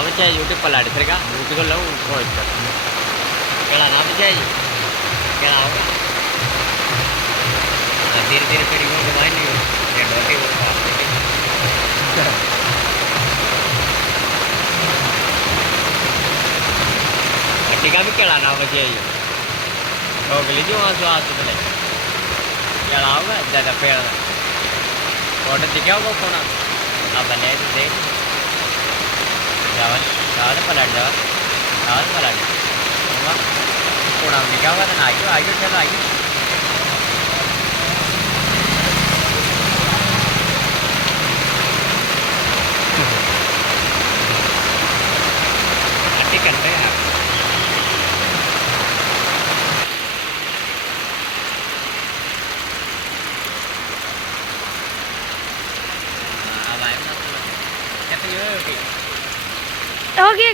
नावचे YouTube पर लाड़ी का ऊटी को लव को केड़ा नावचे केड़ा होगा धीरे धीरे फिर यूँ घुमाई नहीं ये डोटी टीका भी केड़ा नावचे तो लीजिए वहाँ से आते तो नहीं केड़ा होगा ज़्यादा पेड़ फोटो दिखा होगा फोन आप बने तो देख जावन जावन पलट जावन पलट होगा फोन आप दिखा होगा तो आइए चलो आइए करते हैं अब आए ना तो ये तो ये हो गया।